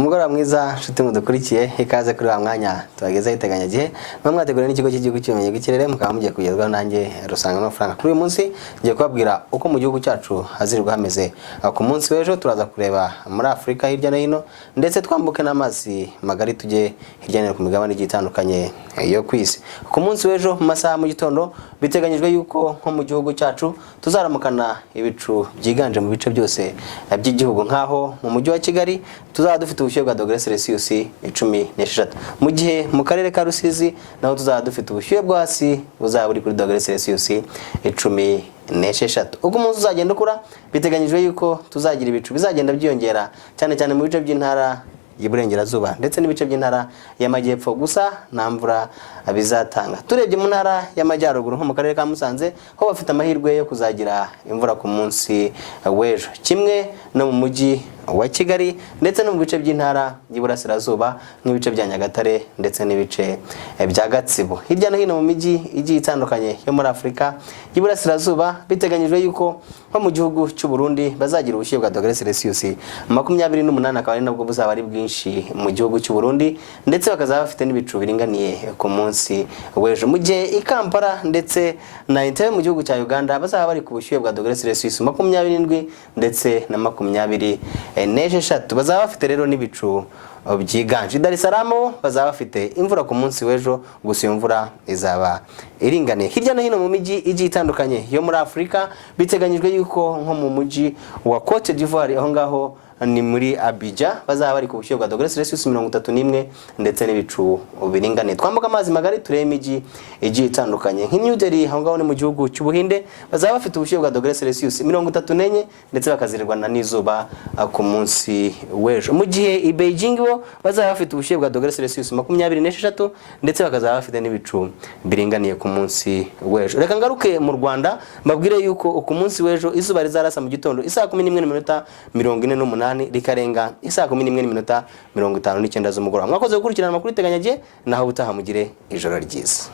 Umugoroba mwiza nshuti mudukurikiye ikaze kuri wa mwanya tubagezaho iteganyagihe mwategura n'ikigo cy'igihugu cy'ubumenyi bw'ikirere mukaba mugiye kugezwaho nanjye Rusanga n'amafaranga. Kuri uyu munsi ngiye kubabwira uko mu gihugu cyacu hazirirwa hameze. Ku munsi w'ejo turaza kureba muri Afurika hirya no hino ndetse twambuke n'amazi magari tujye hirya no hino ku migabane igiye itandukanye yo ku isi. Ku munsi w'ejo mu masaha mu gitondo biteganyijwe yuko nko mu gihugu cyacu tuzaramukana ibicu byiganje mu bice byose by'igihugu, nkaho mu mujyi wa Kigali tuzaba dufite ubushyuhe bwa dogere Celsius 16. Mu gihe mu karere ka Rusizi naho tuzaba dufite ubushyuhe bwo hasi buzaba buri kuri dogere Celsius 16. Uko umunsi uzagenda ukura biteganyijwe yuko tuzagira ibicu bizagenda byiyongera cyane cyane mu bice by'intara y'Iburengerazuba ndetse n'ibice by'intara y'Amajyepfo, gusa nta mvura bizatanga. Turebye mu ntara y'Amajyaruguru nko mu karere ka Musanze ho bafite amahirwe yo kuzagira imvura ku munsi w'ejo, kimwe no mu mujyi wa Kigali ndetse no mu bice by'intara y'Iburasirazuba nk'ibice bya Nyagatare ndetse n'ibice bya Gatsibo. Hirya no hino mu mijyi igiye itandukanye yo muri Afurika y'Iburasirazuba biteganyijwe yuko nko mu gihugu cy'u Burundi bazagira ubushyuhe bwa dogere Celsius 28, akaba ari nabwo buzaba ari bwinshi mu gihugu cy'u Burundi ndetse bakazaba bafite n'ibicu biringaniye ku munsi w'ejo. Mu gihe i Kampala ndetse na Entebbe mu gihugu cya Uganda bazaba bari ku bushyuhe bwa dogere Celsius 27 ndetse na 26, bazaba bafite rero n'ibicu byiganje. Dar es Salaam bazaba bafite imvura ku munsi w'ejo, gusa iyo mvura izaba iringaniye. Hirya no hino mu mijyi igiye itandukanye yo muri Afurika biteganyijwe yuko nko mu mujyi wa Cote d'Ivoire aho ngaho ni muri Abidjan bazaba bari ku bushyuhe bwa dogere Celsius 31 ndetse n'ibicu biringaniye. Twambuka amazi magari turebe imijyi igiye itandukanye nk'i New Delhi aho ngaho ni mu gihugu cy'Ubuhinde bazaba bafite ubushyuhe bwa dogere Celsius 34 ndetse bakazirirwa n'izuba ku munsi w'ejo. Mu gihe i Beijing bo bazaba bafite ubushyuhe bwa dogere Celsius 26 ndetse bakazaba bafite n'ibicu biringaniye ku munsi w'ejo. Reka ngaruke mu Rwanda mbabwire yuko ku munsi w'ejo izuba rizarasa mu gitondo isaa 11:48 rikarenga isaa 11:59 z'umugoroba. Mwakoze gukurikirana amakuru iteganyagihe naho utaha mugire ijoro ryiza.